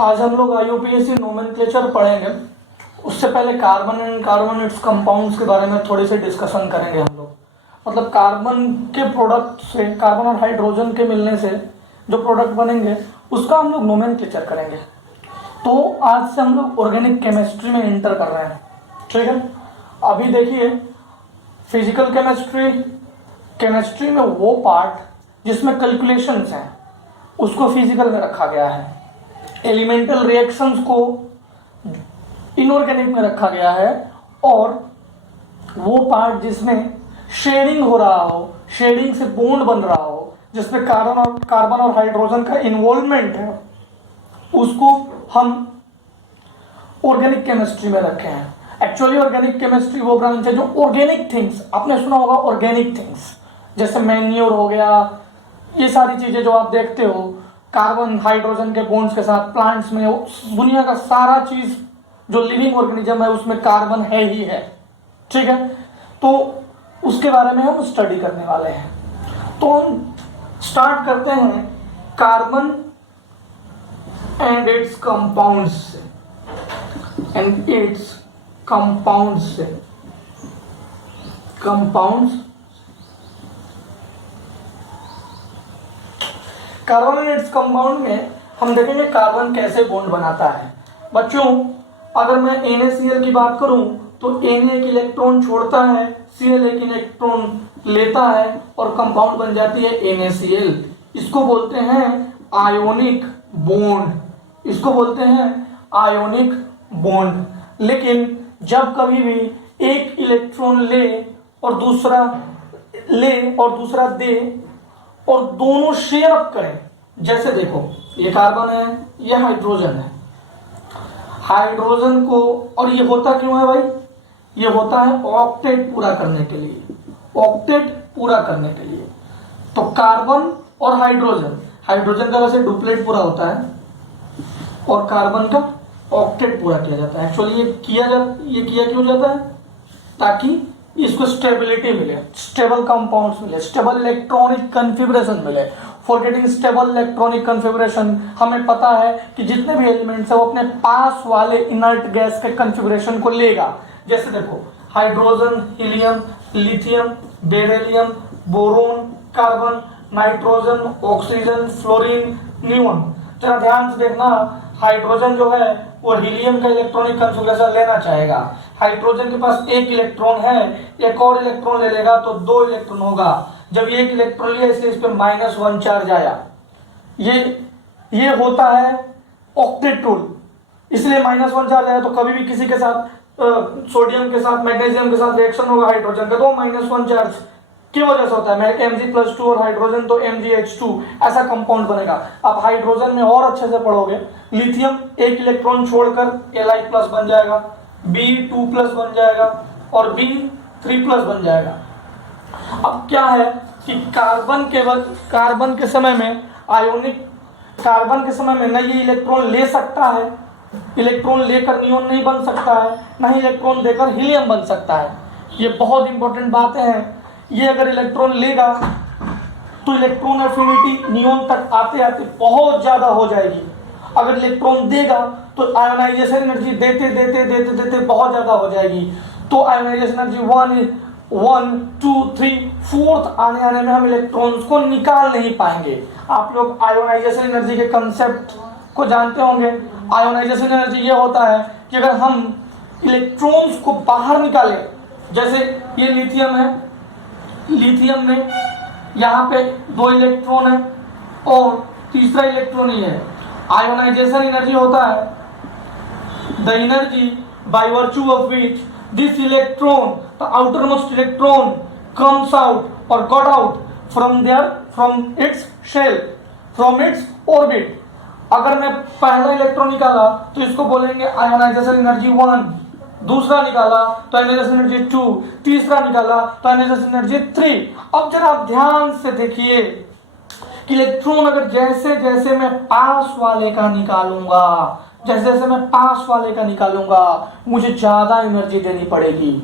आज हम लोग आईयूपीएसी नोमेनक्लेचर पढ़ेंगे। उससे पहले carbon and carbon it's compounds के बारे में थोड़ी सी डिस्कशन करेंगे हम लोग। मतलब कार्बन के प्रोडक्ट से, कार्बन और हाइड्रोजन के मिलने से जो प्रोडक्ट बनेंगे उसका हम लोग नोमेनक्लेचर करेंगे। तो आज से हम लोग ऑर्गेनिक केमिस्ट्री में इंटर कर रहे हैं, ठीक है। अभी देखिए, फिजिकल केमिस्ट्री में वो पार्ट जिसमें कैलकुलेशंस हैं उसको फिजिकल में रखा गया है। एलिमेंटल रिएक्शंस को इनऑर्गेनिक में रखा गया है, और वो पार्ट जिसमें शेडिंग हो रहा हो, शेडिंग से बॉन्ड बन रहा हो, जिसमें कार्बन और हाइड्रोजन का इन्वॉल्वमेंट है, उसको हम ऑर्गेनिक केमिस्ट्री में रखे हैं। एक्चुअली ऑर्गेनिक केमिस्ट्री वो ब्रांच है जो ऑर्गेनिक थिंग्स, आपने सुना होगा ऑर्गेनिक थिंग्स, जैसे मैन्योर हो गया, ये सारी चीजें जो आप देखते हो कार्बन हाइड्रोजन के बॉन्ड्स के साथ प्लांट्स में, दुनिया का सारा चीज जो लिविंग ऑर्गेनिज्म है उसमें कार्बन है ही है, ठीक है। तो उसके बारे में हम स्टडी करने वाले हैं। तो हम स्टार्ट करते हैं कार्बन एंड इट्स कंपाउंड्स से, compounds carbon and its compound में हम देखेंगे कार्बन कैसे बॉन्ड बनाता है। बच्चों, अगर मैं NaCl की बात करूं तो Na एक इलेक्ट्रॉन छोड़ता है, Cl एक इलेक्ट्रॉन लेता है और कंपाउंड बन जाती है NaCl। इसको बोलते हैं आयोनिक बॉन्ड। लेकिन जब कभी भी एक इलेक्ट्रॉन ले और दूसरा दे और दोनों शेयर अप करें, जैसे देखो ये कार्बन है, ये हाइड्रोजन है, हाइड्रोजन को, और ये होता क्यों है भाई? ये होता है ऑक्टेट पूरा करने के लिए। तो कार्बन और हाइड्रोजन का वैसे डुप्लेट पूरा होता है और कार्बन का ऑक्टेट पूरा किया जाता है। एक्चुअली ये किया क्यों जाता है? ताकि इसको स्टेबिलिटी मिले, स्टेबल कंपाउंड्स मिले, स्टेबल इलेक्ट्रॉनिक कॉन्फ़िगरेशन मिले। For getting stable electronic configuration हमें पता है कि जितने भी एलिमेंट्स है वो अपने पास वाले इनर्ट गैस के कॉन्फ़िगरेशन को लेगा। जैसे देखो, hydrogen, helium, lithium, beryllium, boron, carbon, nitrogen, oxygen, fluorine, neon. जरा ध्यान से देखना, हाइड्रोजन जो है वो हीलियम का इलेक्ट्रॉनिक कॉन्फ़िगरेशन लेना चाहेगा। हाइड्रोजन के पास एक इलेक्ट्रॉन है, एक और इलेक्ट्रॉन ले लेगा तो 2 इलेक्ट्रॉन होगा। जब ये एक इलेक्ट्रॉन लिया इसलिए इस पे -1 चार्ज आया। ये होता है ऑक्टेट रूल, इसलिए -1 चार्ज आया। तो कभी भी किसी के साथ सोडियम के साथ, मैग्नीशियम के साथ रिएक्शन होगा हाइड्रोजन का, तो -1 चार्ज की वजह से होता है। Mg+2 और हाइड्रोजन तो MgH2, ऐसा कंपाउंड बनेगा। अब हाइड्रोजन में और अच्छे से पढ़ोगे, लिथियम एक इलेक्ट्रॉन छोड़कर Li+ बन जाएगा, B2+ बन जाएगा और B3+ बन जाएगा। अब क्या है कि कार्बन के समय में कार्बन के समय में न ये इलेक्ट्रॉन ले सकता है, इलेक्ट्रॉन लेकर नियोन नहीं बन सकता है, न ही इलेक्ट्रॉन देकर हीलियम बन सकता है। ये बहुत इंपॉर्टेंट बातें हैं। ये अगर इलेक्ट्रॉन लेगा तो इलेक्ट्रॉन एफिनिटी नियोन तक आते आते बहुत ज्यादा हो जाएगी। अगर इलेक्ट्रॉन देगा तो आयोनाइजेशन एनर्जी देते बहुत ज्यादा हो जाएगी। तो आयोनाइजेशन एनर्जी 1, 2, 3, 4 आने में हम इलेक्ट्रॉन्स को निकाल नहीं पाएंगे। आप लोग आयोनाइजेशन एनर्जी के कंसेप्ट को जानते होंगे। आयोनाइजेशन एनर्जी ये होता है कि अगर हम इलेक्ट्रॉन्स को बाहर निकालें, जैसे ये लिथियम है, लिथियम में यहाँ पे 2 इलेक्ट्रॉन है और तीसरा इलेक्ट्रॉन ही है। आयोनाइजेशन एनर्जी होता है the energy by virtue of which this electron, the outermost electron comes out और got out from its shell, from its orbit. अगर मैं पहला इलेक्ट्रॉन निकाला तो इसको बोलेंगे आयोनाइजेशन एनर्जी 1, दूसरा निकाला तो आयोनाइजेशन एनर्जी 2, तीसरा निकाला तो आयोनाइजेशन एनर्जी 3। अब जरा आप ध्यान से देखिए कि इलेक्ट्रॉन अगर जैसे मैं पास वाले का निकालूंगा, मुझे ज्यादा एनर्जी देनी पड़ेगी।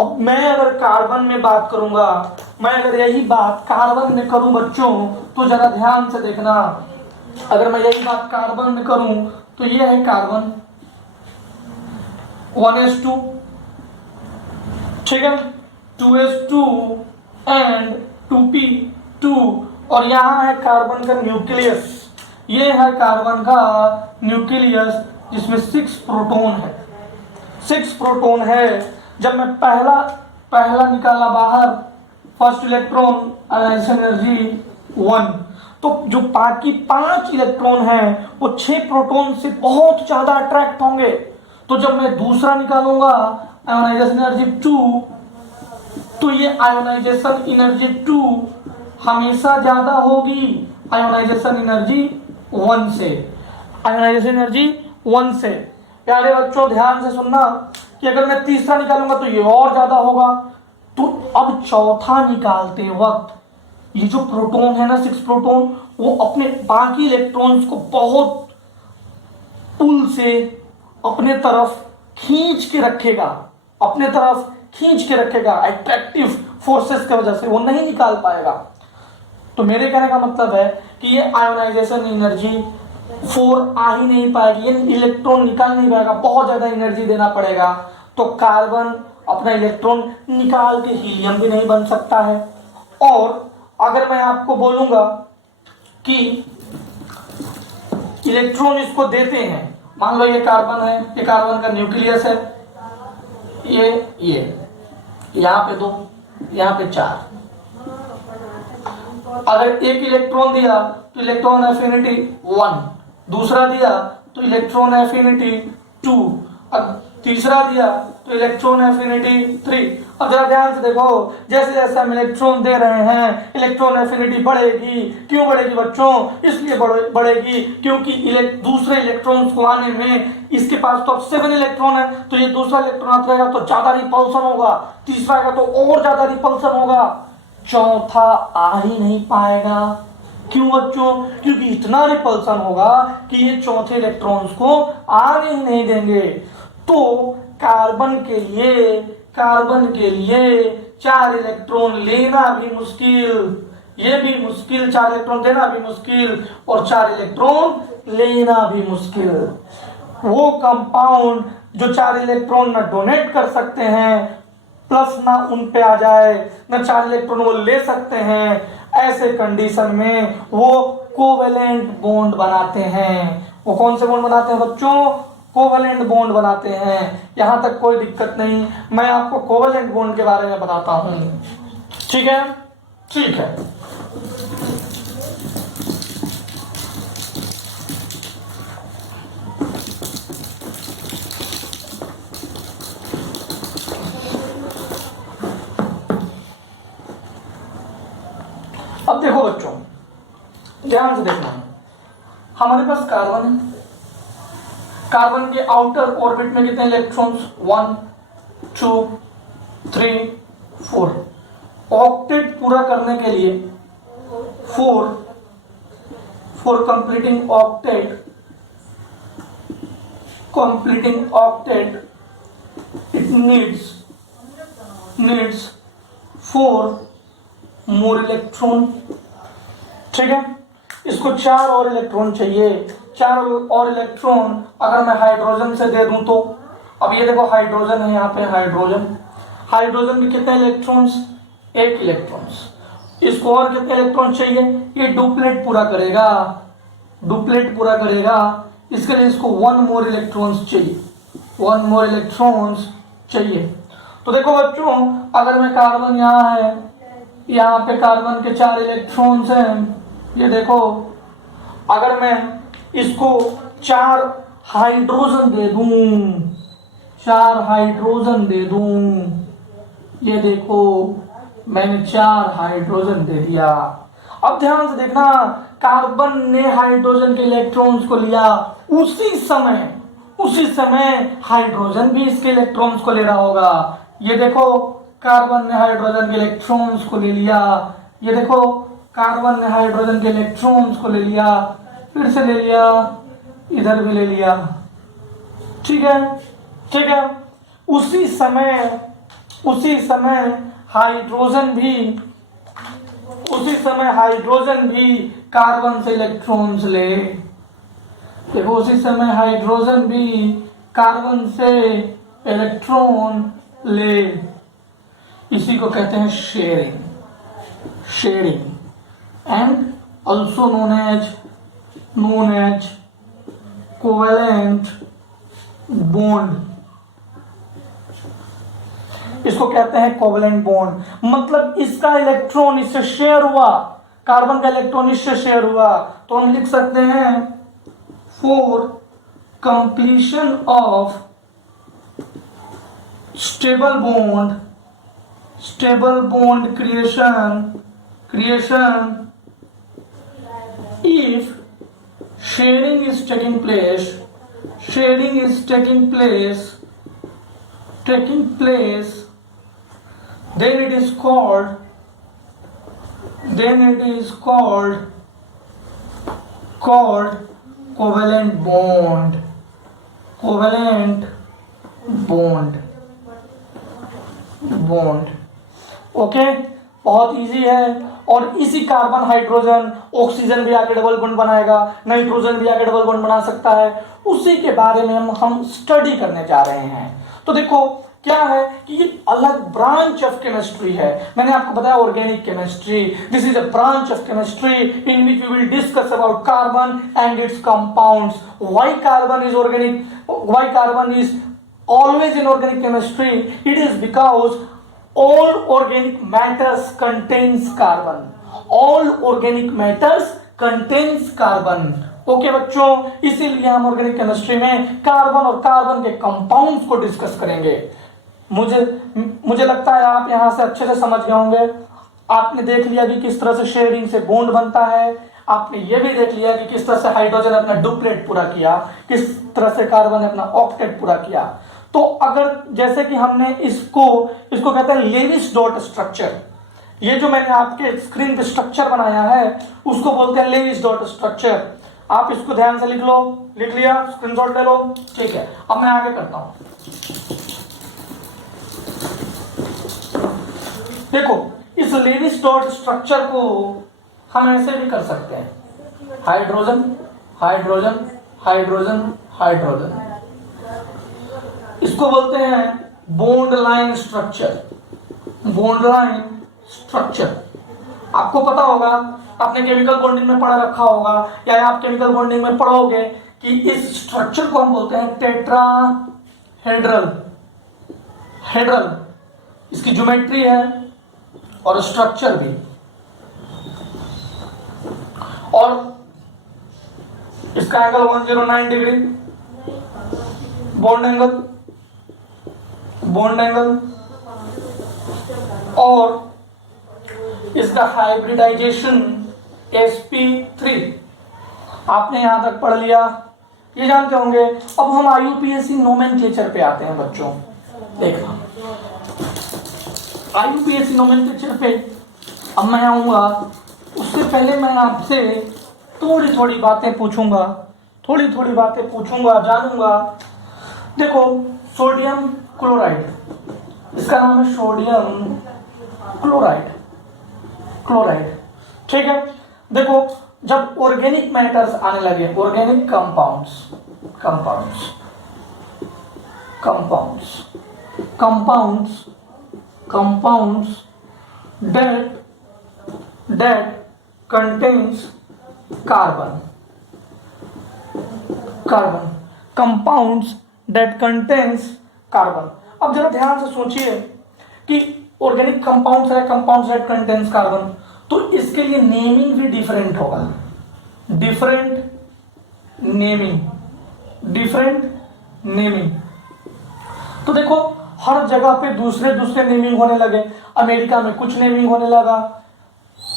अब मैं अगर कार्बन में बात करूंगा, मैं अगर यही बात कार्बन में करूं बच्चों, तो जरा ध्यान से देखना, अगर मैं यही बात कार्बन में करूं तो ये है कार्बन 1s2, ठीक है, 2s2 एंड 2p2, और यहाँ है कार्बन का न्यूक्लियस, ये है कार्बन का न्यूक्लियस जिसमें 6 प्रोटॉन है, 6 प्रोटॉन है। जब मैं पहला निकाला बाहर, फर्स्ट इलेक्ट्रॉन आयनाइजेशन एनर्जी 1, तो जो बाकी 5 इलेक्ट्रॉन हैं वो 6 प्रोटॉन से बहुत ज्यादा अट्रैक्ट होंगे। तो जब मैं दूसरा निकालूंगा आयोनाइजेशन एनर्जी 2, तो ये आयोनाइजेशन एनर्जी 2 हमेशा ज्यादा होगी आयोनाइजेशन एनर्जी 1 से, आयोनाइजेशन एनर्जी 1 से। प्यारे बच्चों ध्यान से सुनना कि अगर मैं तीसरा निकालूंगा तो ये और ज्यादा होगा। तो अब चौथा निकालते वक्त ये जो प्रोटॉन है ना, 6 प्रोटॉन, वो अपने बाकी इलेक्ट्रॉन्स को बहुत पुल से अपने तरफ खींच के रखेगा, अपने तरफ खींच के रखेगा, अट्रैक्टिव फोर्सेस की वजह से वो नहीं निकाल पाएगा। तो मेरे कहने का मतलब है कि ये आयोनाइजेशन एनर्जी 4 आ ही नहीं पाएगी, ये इलेक्ट्रॉन निकाल नहीं पाएगा, बहुत ज्यादा एनर्जी देना पड़ेगा। तो कार्बन अपना इलेक्ट्रॉन निकाल के हीलियम भी नहीं बन सकता है। और अगर मैं आपको बोलूंगा कि इलेक्ट्रॉन इसको देते हैं, मान लो ये कार्बन है, ये कार्बन का न्यूक्लियस है, ये यहाँ पे 2, यहाँ पे 4, अगर एक इलेक्ट्रॉन दिया तो इलेक्ट्रॉन एफिनिटी 1, दूसरा दिया तो इलेक्ट्रॉन एफिनिटी 2, अब तीसरा दिया तो इलेक्ट्रॉन एफिनिटी 3। अब जरा ध्यान से देखो, जैसे जैसे हम इलेक्ट्रॉन दे रहे हैं इलेक्ट्रॉन एफिनिटी बढ़ेगी। क्यों बढ़ेगी बच्चों? इसलिए बढ़ेगी क्योंकि दूसरे इलेक्ट्रॉन्स को आने में इसके पास तो अब 7 इलेक्ट्रॉन है, तो ये दूसरा इलेक्ट्रॉन आता रहेगा तो ज्यादा रिपल्सन होगा, तीसरा आएगा तो और ज्यादा रिपल्सन होगा, चौथा आ ही नहीं पाएगा। क्यों बच्चों? क्योंकि इतना रिपल्सन होगा कि ये चौथे इलेक्ट्रॉन्स को आने ही नहीं देंगे। तो कार्बन के लिए 4 इलेक्ट्रॉन लेना भी मुश्किल, ये भी मुश्किल, 4 इलेक्ट्रॉन देना भी मुश्किल और 4 इलेक्ट्रॉन लेना भी मुश्किल। वो कंपाउंड जो 4 इलेक्ट्रॉन ना डोनेट कर सकते हैं, प्लस ना उन पे आ जाए, ना 4 इलेक्ट्रॉन वो ले सकते हैं, ऐसे कंडीशन में वो कोवेलेंट बॉन्ड बनाते हैं। वो कौन से बॉन्ड बनाते हैं बच्चों? कोवेलेंट बॉन्ड बनाते हैं। यहां तक कोई दिक्कत नहीं, मैं आपको कोवेलेंट बॉन्ड के बारे में बताता हूं, ठीक है? ठीक है। अब देखो बच्चों, ध्यान से देखना, हमारे पास कार्बन है, कार्बन के आउटर ऑर्बिट में कितने इलेक्ट्रॉन्स? 1 2 3 4। ऑक्टेट पूरा करने के लिए 4 completing octet it needs 4 more electron, ठीक है? इसको 4 और इलेक्ट्रॉन चाहिए। 4 और इलेक्ट्रॉन अगर मैं हाइड्रोजन से दे दूं तो, अब ये देखो हाइड्रोजन है, यहाँ पे हाइड्रोजन के कितने इलेक्ट्रॉन्स? 1 इलेक्ट्रॉन्स। इसको और कितने इलेक्ट्रॉन चाहिए? ये डुप्लेट पूरा करेगा, इसके लिए इसको 1 मोर इलेक्ट्रॉन्स चाहिए। तो देखो बच्चों, अगर मैं कार्बन यहाँ है, यहाँ पे कार्बन के 4 इलेक्ट्रॉन्स हैं, ये देखो, अगर मैं इसको 4 हाइड्रोजन दे दूं, ये देखो मैंने 4 हाइड्रोजन दे दिया। अब ध्यान से देखना, कार्बन ने हाइड्रोजन के इलेक्ट्रॉन्स को लिया, उसी समय हाइड्रोजन भी इसके इलेक्ट्रॉन्स को ले रहा होगा। ये देखो कार्बन ने हाइड्रोजन के इलेक्ट्रॉन्स को ले लिया, ये देखो कार्बन ने हाइड्रोजन के इलेक्ट्रॉन्स को ले लिया, फिर से ले लिया, इधर भी ले लिया, ठीक है। उसी समय हाइड्रोजन भी कार्बन से इलेक्ट्रॉन्स ले, देखो उसी समय हाइड्रोजन भी कार्बन से इलेक्ट्रॉन ले, इसी को कहते हैं sharing, sharing and also known as covalent bond. इसको कहते हैं कोवेलेंट बॉन्ड, मतलब इसका इलेक्ट्रॉन इससे शेयर हुआ, कार्बन का इलेक्ट्रॉन इससे शेयर हुआ, तो हम लिख सकते हैं for completion of stable bond creation if sharing is taking place then it is called covalent bond। Okay, बहुत इजी है। और इसी कार्बन हाइड्रोजन ऑक्सीजन भी आके डबल बॉन्ड बनाएगा, नाइट्रोजन भी आके डबल बॉन्ड बना सकता है, उसी के बारे में हम स्टडी करने जा रहे हैं। तो देखो क्या है कि ये अलग ब्रांच ऑफ केमिस्ट्री है। मैंने आपको बताया organic chemistry, this is a branch of chemistry in which we will discuss about carbon and its compounds. Why carbon is organic, why carbon is always in organic chemistry? It is because all organic matters contains carbon, all organic matters contains carbon। Okay बच्चों, इसीलिए हम organic chemistry में carbon और carbon के compounds को discuss करेंगे। मुझे लगता है आप यहां से अच्छे से समझ गए होंगे। आपने देख लिया कि किस तरह से शेयरिंग से बॉन्ड बनता है, आपने ये भी देख लिया कि किस तरह से हाइड्रोजन अपना डुप्लेट पूरा किया, किस तरह से कार्बन ने अपना ऑक्टेट पूरा किया। तो अगर जैसे कि हमने इसको कहते हैं लेविस डॉट स्ट्रक्चर, ये जो मैंने आपके स्क्रीन पे स्ट्रक्चर बनाया है उसको बोलते हैं लेविस डॉट स्ट्रक्चर। आप इसको ध्यान से लिख लो, लिख लिया, स्क्रीनशॉट ले लो, ठीक है। अब मैं आगे करता हूं। देखो इस लेविस डॉट स्ट्रक्चर को हम ऐसे भी कर सकते हैं, हाइड्रोजन हाइड्रोजन हाइड्रोजन हाइड्रोजन, इसको बोलते हैं bond line structure. Bond line structure आपको पता होगा, आपने केमिकल बॉन्डिंग में पढ़ा रखा होगा, या आप केमिकल बॉन्डिंग में पढ़ोगे कि इस स्ट्रक्चर को हम बोलते हैं टेट्राहेड्रल। हेड्रल इसकी ज्योमेट्री है और स्ट्रक्चर भी, और इसका एंगल 109 डिग्री बॉन्ड एंगल, और इसका हाइब्रिडाइजेशन sp3 आपने यहां तक पढ़ लिया, ये जानते होंगे। अब हम IUPAC नोमेनक्लेचर पे आते हैं बच्चों। देखना IUPAC नोमेनक्लेचर पे अब मैं आऊंगा, उससे पहले मैं आपसे थोड़ी थोड़ी बातें पूछूंगा, जानूंगा। देखो सोडियम क्लोराइड, इसका नाम है सोडियम क्लोराइड, ठीक है। देखो जब ऑर्गेनिक मैटर्स आने लगे, organic compounds that contains carbon, compounds that contains carbon। अब जरा ध्यान से सोचिए कि ऑर्गेनिक कंपाउंड्स है, कंपाउंड्स that contains carbon, तो इसके लिए नेमिंग भी डिफरेंट होगा, डिफरेंट नेमिंग। तो देखो हर जगह पे दूसरे नेमिंग होने लगे। अमेरिका में कुछ नेमिंग होने लगा,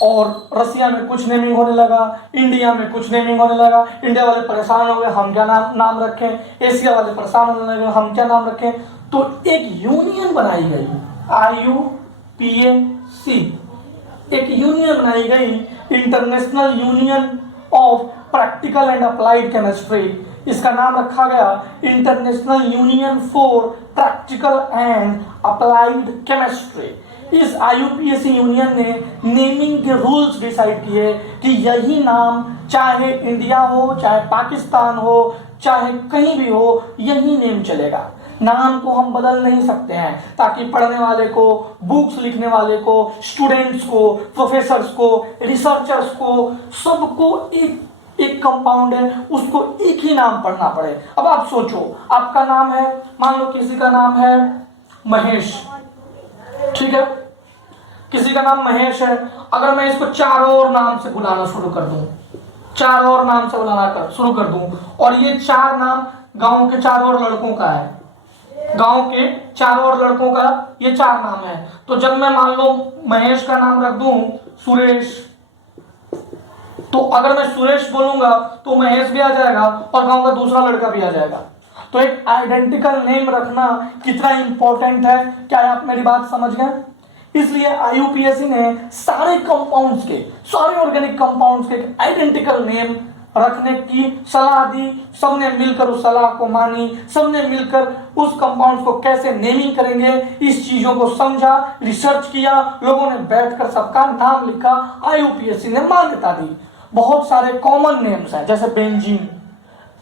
और रसिया में कुछ नेमिंग होने लगा, इंडिया में कुछ नेमिंग होने लगा। इंडिया वाले परेशान हो गए, हम क्या नाम रखें। एशिया वाले परेशान होने लगे, हम क्या नाम रखें। तो एक यूनियन बनाई गई, IUPAC, एक यूनियन बनाई गई, international union of practical and applied chemistry. इसका नाम रखा गया international union for practical and applied chemistry. इस IUPAC यूनियन ने नेमिंग के रूल्स डिसाइड किए कि यही नाम चाहे इंडिया हो, चाहे पाकिस्तान हो, चाहे कहीं भी हो, यही नेम चलेगा। नाम को हम बदल नहीं सकते हैं, ताकि पढ़ने वाले को, बुक्स लिखने वाले को, स्टूडेंट्स को, प्रोफेसर्स को, रिसर्चर्स को, सबको एक कंपाउंड है, उसको एक ही नाम पढ़ना पड़े। अब आप सोचो, आपका नाम है, मान लो किसी का नाम है महेश, ठीक है, किसी का नाम महेश है। अगर मैं इसको चार और नाम से बुलाना शुरू कर दूं, चार और नाम से बुलाना शुरू कर दूं, और ये चार नाम गांव के चार और लड़कों का है, गांव के चार और लड़कों का ये चार नाम है, तो जब मैं मान लो महेश का नाम रख दूं सुरेश, तो अगर मैं सुरेश बोलूंगा तो महेश भी आ जाएगा और गांव का दूसरा लड़का भी आ जाएगा। तो एक आइडेंटिकल नेम रखना कितना इंपॉर्टेंट है, क्या आप मेरी बात समझ गए? इसलिए आईयूपीएससी ने सारे कंपाउंड्स के, सारे ऑर्गेनिक कंपाउंड्स के आइडेंटिकल नेम रखने की सलाह दी। सबने मिलकर उस सलाह को मानी, सबने मिलकर उस कंपाउंड्स को कैसे नेमिंग करेंगे इस चीजों को समझा, रिसर्च किया, लोगों ने बैठकर सबका नाम लिखा, आईयूपीएससी ने मान्यता दी। बहुत सारे कॉमन नेम्स हैं जैसे बेंजीन,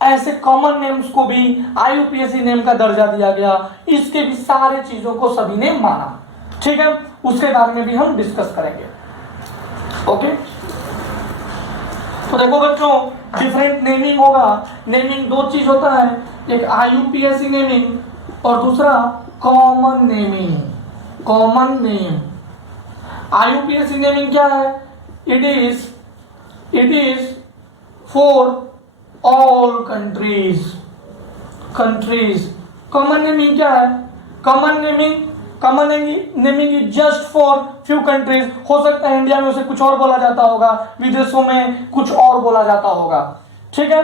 ऐसे कॉमन नेम्स को भी आईयूपीएससी नेम का दर्जा दिया गया। इसके भी सारे चीजों को सभी ने माना, ठीक है, उसके बारे में भी हम डिस्कस करेंगे। ओके, तो देखो बच्चों, डिफरेंट नेमिंग होगा। नेमिंग दो चीज होता है, एक आईयूपीएससी नेमिंग और दूसरा common naming. Common name, आईयूपीएससी naming क्या है? It is for all countries. Common naming क्या है? Common naming is just for few countries. हो सकता है इंडिया में उसे कुछ और बोला जाता होगा, विदेशों में कुछ और बोला जाता होगा, ठीक है।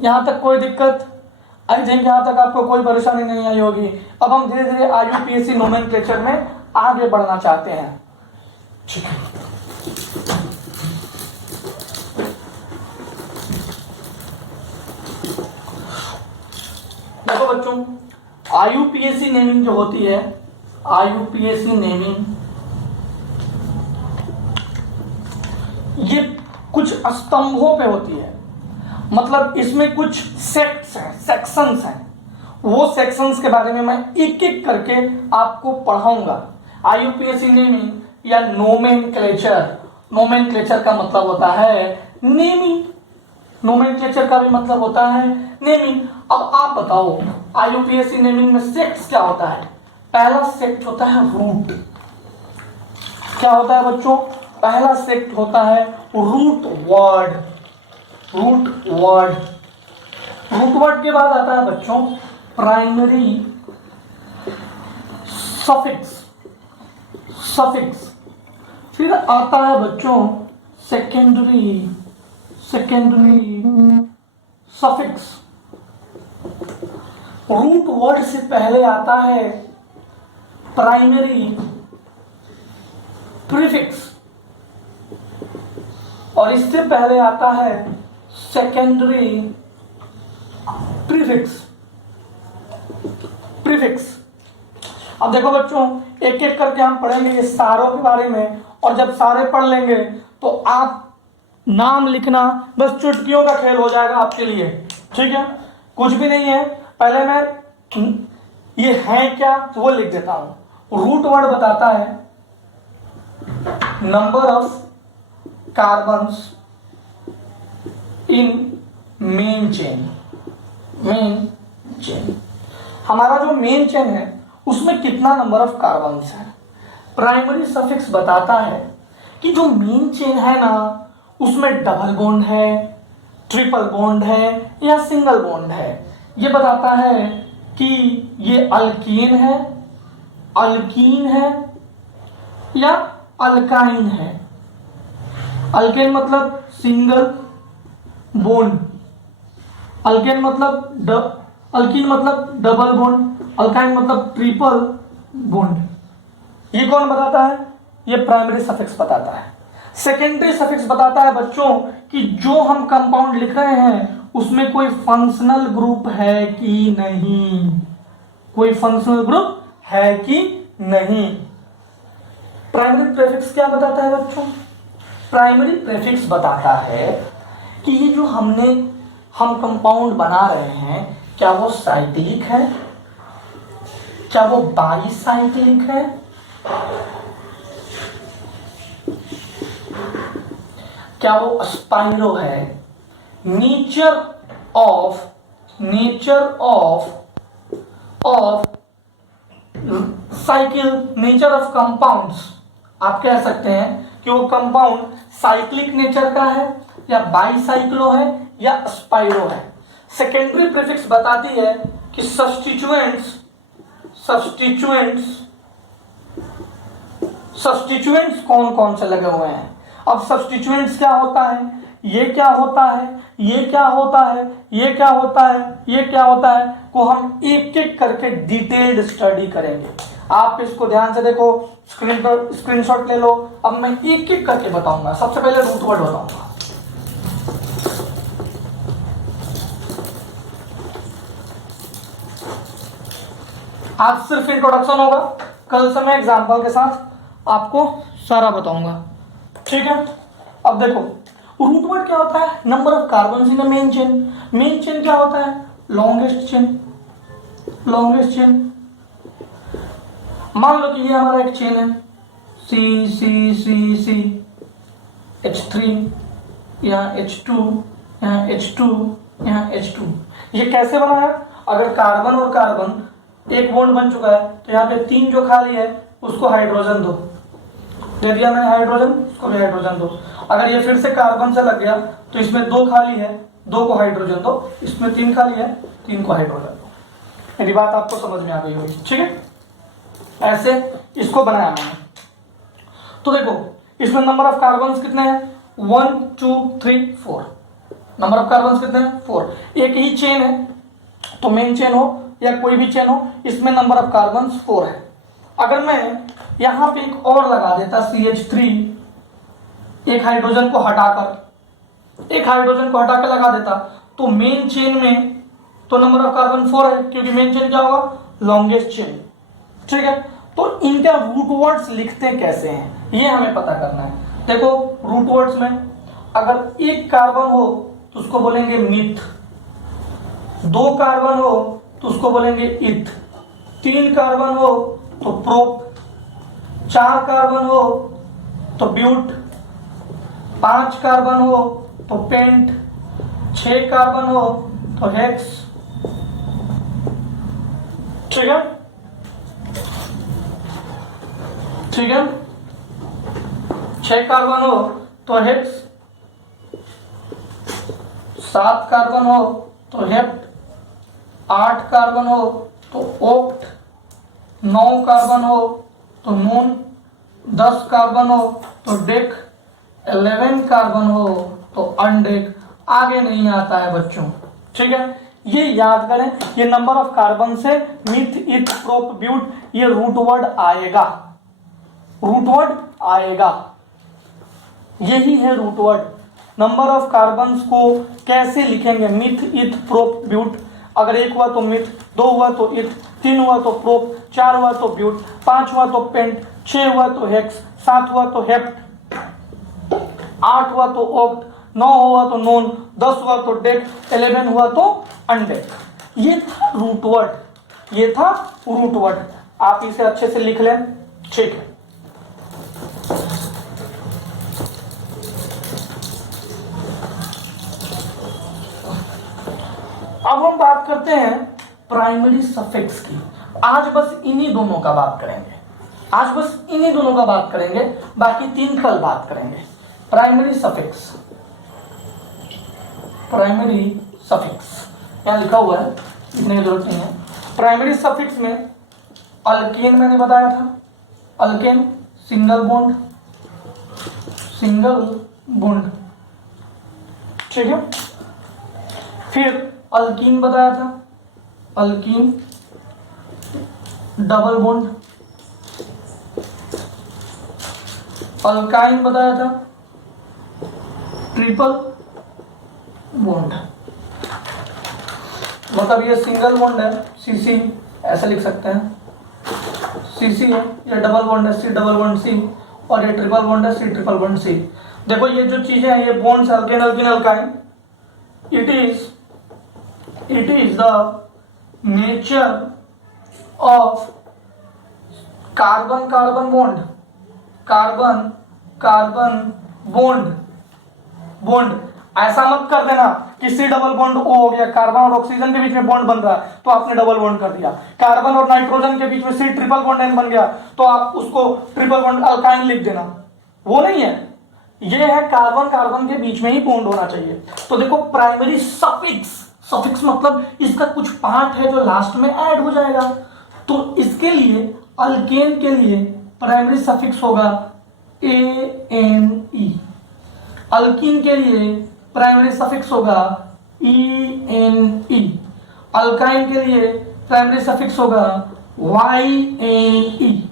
यहां तक कोई दिक्कत? आई थिंक यहां तक आपको कोई परेशानी नहीं आई होगी। अब हम धीरे धीरे आईयूपीएससी नोमेनक्लेचर में आगे बढ़ना चाहते हैं, ठीक है। देखो बच्चों, आईयूपीएससी नेमिंग जो होती है, आईयूपीएससी नेमिंग ये कुछ स्तंभों पे होती है। मतलब इसमें कुछ सेक्ट्स हैं, सेक्शंस हैं। वो सेक्शंस के बारे में मैं एक एक करके आपको पढ़ाऊंगा। आईयूपीएससी नेमिंग या नोमेनक्लेचर, नोमेनक्लेचर का मतलब होता है नेमिंग, नोमेनक्लेचर का भी मतलब होता है नेमिंग। अब आप बताओ आईयूपीएससी नेमिंग में सेक्ट्स क्या होता है? पहला सेक्ट होता है रूट। क्या होता है बच्चों? पहला सेक्ट होता है रूट वर्ड। रूट वर्ड के बाद आता है बच्चों प्राइमरी सफिक्स। फिर आता है बच्चों सेकेंडरी सफिक्स। रूट वर्ड से पहले आता है प्राइमरी प्रीफिक्स और इससे पहले आता है सेकेंडरी प्रीफिक्स। अब देखो बच्चों, एक एक करके हम पढ़ेंगे ये सारों के बारे में, और जब सारे पढ़ लेंगे तो आप नाम लिखना बस चुटकियों का खेल हो जाएगा आपके लिए, ठीक है। कुछ भी नहीं है, पहले मैं ये है क्या तो वो लिख देता हूं। रूट वर्ड बताता है number of carbons in main chain. हमारा जो मेन चेन है उसमें कितना नंबर ऑफ कार्बन्स है। प्राइमरी सफिक्स बताता है कि जो मेन चेन है ना उसमें डबल बॉन्ड है, ट्रिपल बॉन्ड है या सिंगल बॉन्ड है। ये बताता है कि ये अल्कीन है या अल्काइन है। अल्केन मतलब सिंगल बॉन्ड, अल्कीन मतलब डबल बॉन्ड, अल्काइन मतलब ट्रिपल बॉन्ड। ये कौन बताता है? ये प्राइमरी सफिक्स बताता है। सेकेंडरी सफिक्स बताता है बच्चों कि जो हम कंपाउंड लिख रहे हैं उसमें कोई फंक्शनल ग्रुप है कि नहीं, कोई फंक्शनल ग्रुप है कि नहीं। प्राइमरी प्रीफिक्स क्या बताता है बच्चों? प्राइमरी प्रीफिक्स बताता है कि ये जो हम कंपाउंड बना रहे हैं, क्या वो साइक्लिक है, क्या वो बाईसाइक्लिक है, क्या वो स्पाइरो है। Nature of cycle, nature of compounds, आप कह सकते हैं कि वो कंपाउंड साइक्लिक नेचर का है या बाईसाइक्लो है या स्पाइरो है। सेकेंडरी प्रीफिक्स बताती है कि सब्स्टिट्यूएंट्स कौन कौन से लगे हुए हैं। अब सब्स्टिट्यूएंट्स क्या होता है, ये क्या होता है, ये क्या होता है, ये क्या होता है, ये क्या होता है, को हम एक एक करके डिटेल्ड स्टडी करेंगे। आप इसको ध्यान से देखो, स्क्रीन पर स्क्रीनशॉट ले लो। अब मैं एक एक करके बताऊंगा। सबसे पहले रूट वर्ड बताऊंगा। आज सिर्फ इंट्रोडक्शन होगा, कल से मैं एग्जाम्पल के साथ आपको सारा बताऊंगा, ठीक है। अब देखो रूट वर्ड क्या होता है, number of carbon in main chain. Main chain क्या होता है, लॉन्गेस्ट चेन। मान लो कि ये हमारा एक चेन है, सी सी सी सी, H3, यहाँ H2, यहाँ H2, यहाँ H2। ये कैसे बना है, अगर कार्बन और कार्बन एक बॉन्ड बन चुका है तो यहाँ पे 3 जो खाली है उसको हाइड्रोजन दो, दे दिया मैंने हाइड्रोजन, उसको भी हाइड्रोजन दो। अगर ये फिर से कार्बन से लग गया तो इसमें 2 खाली है, 2 को हाइड्रोजन दो, इसमें 3 खाली है, 3 को हाइड्रोजन दो। मेरी बात आपको समझ में आ गई होगी, ठीक है। ऐसे इसको बनाया मैंने। तो देखो इसमें नंबर ऑफ कार्बन कितने हैं, 1 2 3 4। नंबर ऑफ कार्बन कितने हैं, 4। एक ही चेन है तो मेन चेन हो या कोई भी चेन हो, इसमें नंबर ऑफ कार्बन 4 है। अगर मैं यहां पे एक और लगा देता CH3, एक हाइड्रोजन को हटा कर लगा देता, तो मेन चेन में तो नंबर ऑफ कार्बन 4 है, क्योंकि मेन चेन क्या होगा, लॉन्गेस्ट चेन, ठीक है। तो इनका रूट वर्ड्स लिखते कैसे हैं ये हमें पता करना है। देखो रूट वर्ड्स में अगर एक कार्बन हो तो उसको बोलेंगे मिथ, 2 कार्बन हो तो उसको बोलेंगे इथ, 3 कार्बन हो तो प्रोप, 4 कार्बन हो तो ब्यूट, 5 कार्बन हो तो पेंट, 6 कार्बन हो तो हेक्स, ठीक है। 6 कार्बन हो तो हेक्स, 7 कार्बन हो तो हेप्ट, 8 कार्बन हो तो ओक्ट, 9 कार्बन हो तो नून, 10 कार्बन हो तो डेक, 11 कार्बन हो तो अनडेक। आगे नहीं आता है बच्चों, ठीक है। ये याद करें, ये नंबर ऑफ कार्बन से मिथ इथ प्रोप ब्यूट ये रूट वर्ड आएगा, यही है root word. Number of carbon को कैसे लिखेंगे, मिथ इथ प्रोप ब्यूट। अगर 1 हुआ तो मिथ, 2 हुआ तो इथ, 3 हुआ तो प्रोप, 4 हुआ तो ब्यूट, 5 हुआ तो पेंट, 6 हुआ तो हेक्स, 7 हुआ तो हेप्ट, 8 हुआ तो ओक्ट, 9 हुआ तो नोन, 10 हुआ तो डेक, 11 हुआ तो अनडेक। ये था रूट वर्ड। आप इसे अच्छे से लिख लें, ठीक है। अब हम बात करते हैं प्राइमरी सफिक्स की। आज बस इन्हीं दोनों का बात करेंगे, बाकी 3 कल बात करेंगे। प्राइमरी सफिक्स यहाँ लिखा हुआ है, लिखने की जरूरत नहीं है। प्राइमरी सफिक्स में अल्केन मैंने बताया था, अल्केन सिंगल बॉन्ड, ठीक है। फिर अल्कीन बताया था, अल्कीन डबल बॉन्ड, अल्काइन बताया था ट्रिपल बॉन्ड। मतलब ये सिंगल बॉन्ड है CC, ऐसे लिख सकते हैं CC है, ये डबल बॉन्ड है C डबल बॉन्ड C, और ये ट्रिपल बॉन्ड है C ट्रिपल बॉन्ड C। देखो ये जो चीजें हैं ये bonds alkane alkene alkyne, it is the nature of carbon carbon bond. ऐसा मत कर देना कि सी डबल बॉन्ड ओ हो गया, कार्बन और ऑक्सीजन के बीच में बॉन्ड बन रहा है तो आपने डबल बॉन्ड कर दिया। कार्बन और नाइट्रोजन के बीच में सी ट्रिपल बॉन्ड एन बन गया तो आप उसको ट्रिपल बॉन्ड अल्काइन लिख देना, वो नहीं है। ये है कार्बन कार्बन के बीच में ही बॉन्ड होना चाहिए। तो देखो प्राइमरी सफिक्स मतलब इसका कुछ पार्ट है जो लास्ट में ऐड हो जाएगा। तो इसके लिए अल्केन के लिए प्राइमरी सफिक्स होगा ANE, अल्कीन के लिए प्राइमरी सफिक्स होगा ENE, अल्काइन के लिए प्राइमरी सफिक्स होगा YNE।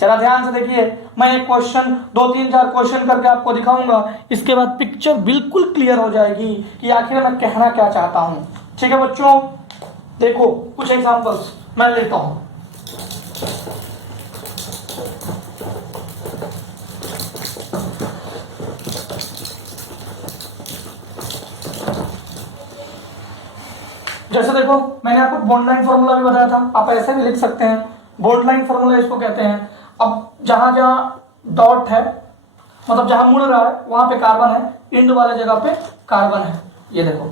जरा ध्यान से देखिए, मैं एक क्वेश्चन 2-3-4 क्वेश्चन करके आपको दिखाऊंगा, इसके बाद पिक्चर बिल्कुल क्लियर हो जाएगी कि आखिर मैं कहना क्या चाहता हूं। ठीक है बच्चों, देखो कुछ एग्जांपल्स मैं लेता हूं। जैसे देखो मैंने आपको बॉन्ड लाइन फॉर्मूला भी बताया था, आप ऐसे भी लिख सकते हैं, बॉन्ड लाइन फॉर्मूला इसको कहते हैं। अब जहां जहां डॉट है मतलब जहां मुड़ रहा है वहां पे कार्बन है, इंड वाले जगह पे कार्बन है, ये देखो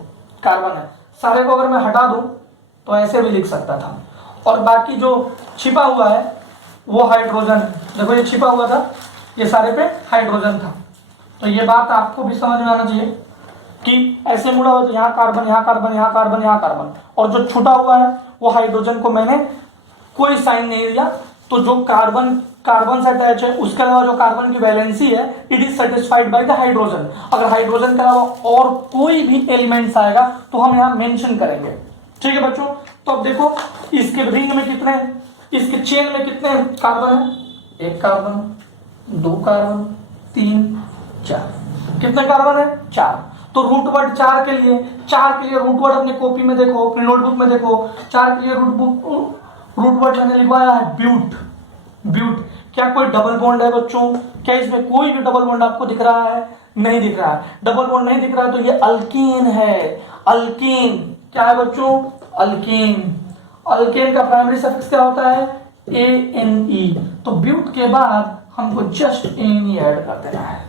कार्बन है। सारे को अगर मैं हटा दूं तो ऐसे भी लिख सकता था, और बाकी जो छिपा हुआ है वो हाइड्रोजन है। देखो ये छिपा हुआ था, ये सारे पे हाइड्रोजन था। तो ये बात आपको भी समझ में आना चाहिए कि ऐसे मुड़ा हुआ तो यहाँ कार्बन, यहाँ कार्बन, यहाँ कार्बन, यहाँ कार्बन, और जो छूटा हुआ है वो हाइड्रोजन को मैंने कोई साइन नहीं दिया। तो जो कार्बन से अटैच है उसके अलावा जो कार्बन की वैलेंसी है it is satisfied by the hydrogen. अगर हाइड्रोजन के अलावा और कोई भी एलिमेंट्स आएगा तो हम यहाँ मेंशन करेंगे। ठीक है बच्चों, तो अब देखो इसके रिंग में कितने, इसके चेन में कितने कार्बन है? 1 कार्बन, 2 कार्बन, 3, 4। कितने कार्बन है? 4। तो रूट वर्ड 4 के लिए रूट वर्ड अपने कॉपी में देखो, अपने नोटबुक में देखो, 4 के लिए रूट वर्ड मैंने लिखवाया है ब्यूट। क्या कोई डबल बॉन्ड है बच्चों? क्या इसमें कोई भी डबल बॉन्ड आपको दिख रहा है? नहीं दिख रहा है। डबल बॉन्ड नहीं दिख रहा है तो ये अल्कीन है। अल्कीन क्या है बच्चों? अल्केन का प्राइमरी सफिक्स क्या होता है? ANE। तो ब्यूट के बाद हमको जस्ट ANE ऐड कर देना है।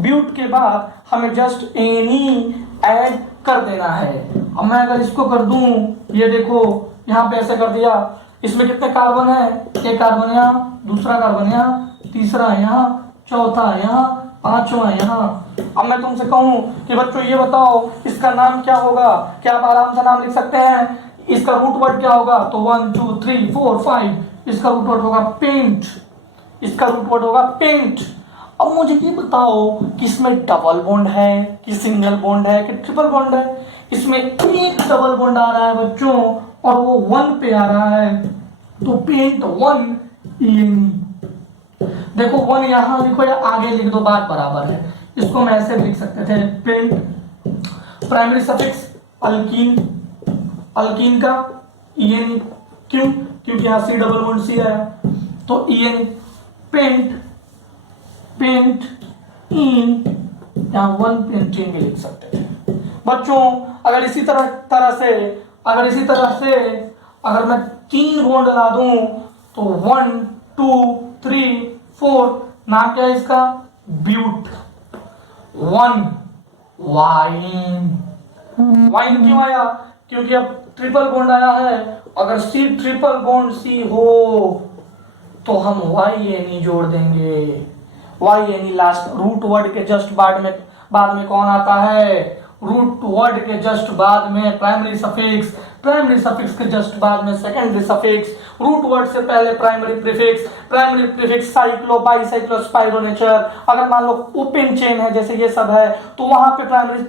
ब्यूट के बाद हमें जस्ट ANE ऐड कर देना है। अब मैं अगर इसको कर दूं, ये देखो यहां पे ऐसे कर दिया, इसमें कितने कार्बन है? 1 कार्बन यहाँ, दूसरा कार्बन यहाँ, तीसरा यहाँ, चौथा यहाँ, 5वां यहाँ। अब मैं तुमसे कहूं कि बच्चों ये बताओ इसका नाम क्या होगा? क्या आप आराम से नाम लिख सकते हैं? इसका रूट वर्ड क्या होगा? तो 1 2 3 4 5 इसका रूट वर्ड होगा पेंट। अब मुझे ये बताओ कि इसमें डबल बॉन्ड है कि सिंगल बॉन्ड है कि ट्रिपल बॉन्ड है? इसमें एक डबल बॉन्ड आ रहा है बच्चों और वो 1 पे आ रहा है, तो पेंट 1 ENE। देखो 1 यहां लिखो या आगे लिख दो, बात बराबर है। इसको मैं ऐसे लिख सकते थे, पेंट प्राइमरी सफिक्स अल्कीन का ENE। क्यों? क्योंकि यहां C डबल बॉन्ड C आया तो ENE। पेंट इन यहां 1 पेंटीन भी लिख सकते थे बच्चों। अगर इसी तरह से अगर मैं 3 बॉन्ड ला दूं तो 1 2 3 4 नाम क्या है इसका? ब्यूट। 1 वाइन क्यों आया? क्योंकि अब ट्रिपल बॉन्ड आया है। अगर C ट्रिपल बॉन्ड C हो तो हम YNE जोड़ देंगे। YNE लास्ट रूट वर्ड के जस्ट बाद में कौन आता है? रूट वर्ड के जस्ट बाद में प्राइमरी सफिक्स के जस्ट बाद में सेकेंडरी सफिक्स, रूट वर्ड से पहले प्राइमरी प्रीफिक्स साइक्लो, बाईसाइक्लो, स्पाइरोनेचर। अगर मान लो ओपन चेन है जैसे ये सब है तो वहां पे प्राइमरी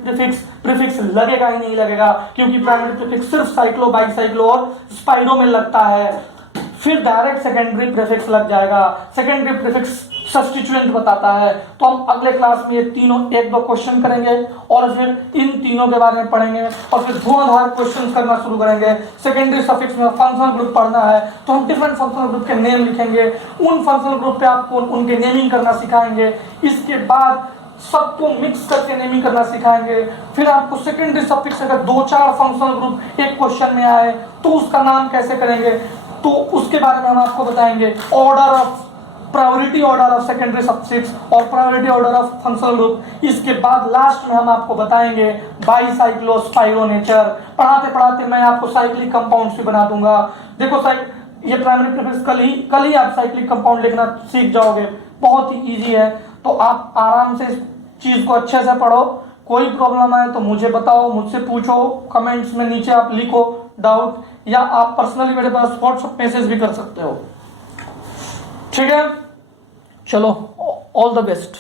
प्रीफिक्स लगेगा ही नहीं लगेगा, क्योंकि प्राइमरी प्रीफिक्स सिर्फ साइक्लो, बाईसाइक्लो और स्पाइरो में लगता है। फिर डायरेक्ट सेकेंडरी प्रीफिक्स लग जाएगा। सेकेंडरी प्रीफिक्स सब्स्टिट्यूएंट बताता है। तो हम अगले क्लास में ये तीनों 1-2 क्वेश्चन करेंगे और फिर इन तीनों के बारे में पढ़ेंगे और फिर धुआंधार क्वेश्चन करना शुरू करेंगे। सेकेंडरी सफिक्स में फंक्शनल ग्रुप पढ़ना है तो हम डिफरेंट फंक्शनल ग्रुप के नेम लिखेंगे, उन फंक्शनल ग्रुप पे आपको उनके नेमिंग करना सिखाएंगे। इसके बाद सबको मिक्स करके नेमिंग करना सिखाएंगे। फिर आपको सेकेंडरी सफिक्स अगर 2-4 फंक्शनल ग्रुप एक क्वेश्चन में आए तो उसका नाम कैसे करेंगे, तो उसके बारे में हम आपको बताएंगे। Order of priority, order of secondary suffix और priority order of functional group. इसके बाद लास्ट में हम आपको बताएंगे बाईसाइक्लो स्पाइरोनेचर। पढ़ाते पढ़ाते मैं आपको साइक्लिक कंपाउंड्स भी बना दूंगा। देखो ये प्राइमरी प्रीफिक्स कल ही आप साइक्लिक कंपाउंड लिखना सीख जाओगे, बहुत ही इजी है। तो आप आराम से इस चीज को अच्छे से पढ़ो। कोई प्रॉब्लम आए तो मुझे बताओ, मुझसे पूछो, कमेंट्स में नीचे आप लिखो डाउट, या आप पर्सनली मेरे पास व्हाट्सएप मैसेज भी कर सकते हो। ठीक है, चलो, ऑल द बेस्ट।